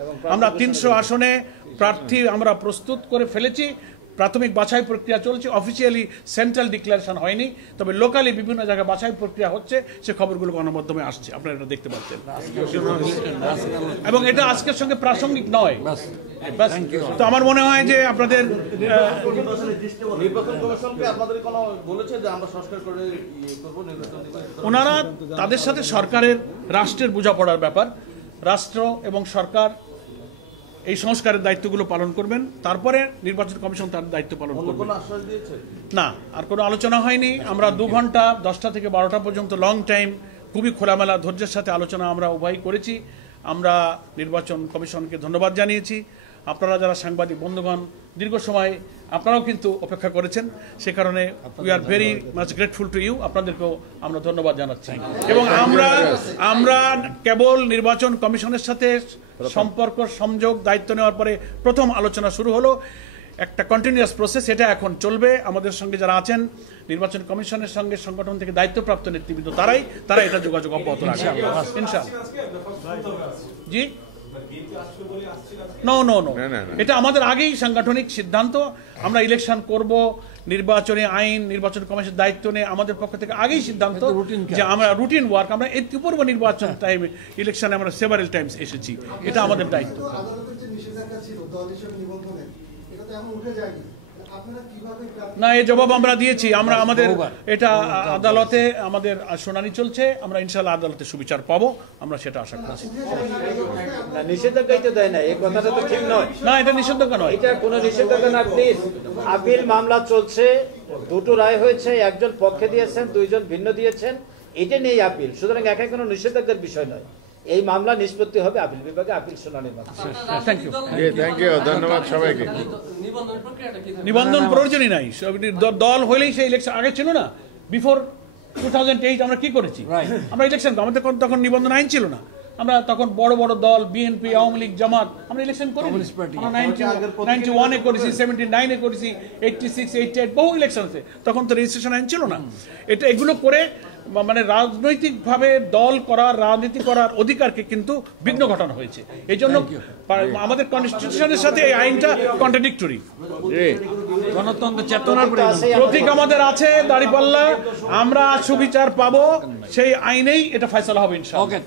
আমরা ৩০০ আসনে প্রার্থী আমরা প্রস্তুত করে ফেলেছি। প্রাথমিক বাছাই প্রক্রিয়া চলছে, অফিসিয়ালি সেন্ট্রাল ডিক্লারেশন হয়নি, তবে লোকালি বিভিন্ন জায়গায় বাছাই প্রক্রিয়া হচ্ছে, সে খবরগুলো গণমাধ্যমে আসছে, আপনারা এটা দেখতে পাচ্ছেন। এবং এটা আজকের সঙ্গে প্রাসঙ্গিক নয়। তো আমার মনে হয় যে আপনাদের ওনারা তাদের সাথে সরকারের রাষ্ট্রের বোঝাপড়ার ব্যাপার, রাষ্ট্র এবং সরকার এই সংস্কারের দায়িত্বগুলো পালন করবেন, তারপরে নির্বাচন কমিশন তার দায়িত্ব পালন করবে। না, আর কোনো আলোচনা হয়নি। আমরা 2 ঘন্টা 10টা থেকে 12টা পর্যন্ত লং টাইম খুবই খোলামেলা ধৈর্যের সাথে আলোচনা আমরা উভয়ই করেছি। আমরা নির্বাচন কমিশনকে ধন্যবাদ জানিয়েছি। আপনারা যারা সাংবাদিক বন্ধুগণ দীর্ঘ সময় আপনারাও কিন্তু অপেক্ষা করেছেন, সে কারণে we are very much grateful to you. আপনাদেরকেও আমরা ধন্যবাদ জানাচ্ছি। এবং আমরা কেবল নির্বাচন কমিশনের সাথে সম্পর্ক সংযোগ দায়িত্ব নেওয়ার পরে প্রথম আলোচনা শুরু হলো, একটা কন্টিনিউয়াস প্রসেস, এটা এখন চলবে। আমাদের সঙ্গে যারা আছেন নির্বাচন কমিশনের সঙ্গে সংগঠন থেকে দায়িত্বপ্রাপ্ত নেতৃবৃন্দ তারা এটা যোগাযোগ অব্যাহত রাখবে ইনশাআল্লাহ। জি নো, এটা আমাদের আগেই সাংগঠনিক সিদ্ধান্ত। আমরা ইলেকশন করব, নির্বাচনে আইন নির্বাচন কমিশনের দায়িত্ব নিয়ে আমাদের পক্ষ থেকে আগেই সিদ্ধান্ত যে আমরা রুটিন ওয়ার্ক, আমরা এর পূর্ব নির্বাচন টাইমে ইলেকশনে আমরা সেভারেল টাইমস এসেছি, এটা আমাদের দায়িত্ব। না, এই জবাব আমরা দিয়েছি। আমরা আমাদের এটা আদালতে আমাদের শুনানি চলছে, আমরা ইনশাআল্লাহ আদালতে সুবিচার পাবো, আমরা সেটা আশা করছি। নিষেধাজ্ঞাই তো দেয় না, এই কথাটা তো ঠিক নয়। না, এটা নিষেধাজ্ঞা নয়, এটা কোনো নিষেধাজ্ঞা না। প্লিজ, আপিল মামলা চলছে, 2টো রায় হয়েছে, একজন পক্ষে দিয়েছেন, 2জন ভিন্ন দিয়েছেন, এটা নিয়েই আপিল। সুতরাং একাই কোনো নিষেধাজ্ঞার বিষয় নয়। এই মামলা নিষ্পত্তি হবে আপিল বিভাগে, আপিল শুনানির মাধ্যমে। থ্যাংক ইউ, ধন্যবাদ সবাইকে। নিবন্ধন প্রয়োজনই নাই, দল হইলেই সেই ইলেকশন আগে ছিল না। বিফোর 2008 আমরা কি করেছি? আমরা ইলেকশন, আমাদের তখন নিবন্ধন আইন ছিল না। আমরা তখন বড় বড় দল বিএনপি, আওয়ামী লীগ, জামাত, আমরা ইলেকশন করি। 91-এ করেছি, 79-এ করেছি, 86, 88 বহু ইলেকশন আছে। তখন তো রেজিস্ট্রেশন আইন ছিল না। এগুলো করে মানে রাজনৈতিকভাবে দল করার, রাজনীতি করার অধিকারকে কিন্তু বিঘ্ন ঘটানো হয়েছে। এই জন্য আমাদের কনস্টিটিউশনের সাথে এই আইনটা কন্ট্রাডিক্টরি। গণতন্ত্র চেতনার প্রতীক আমাদের আছে, দাঁড়িপাল্লা, আমরা সুবিচার পাবো, সেই আইনেই এটা ফয়সালা হবে ইনশাআল্লাহ।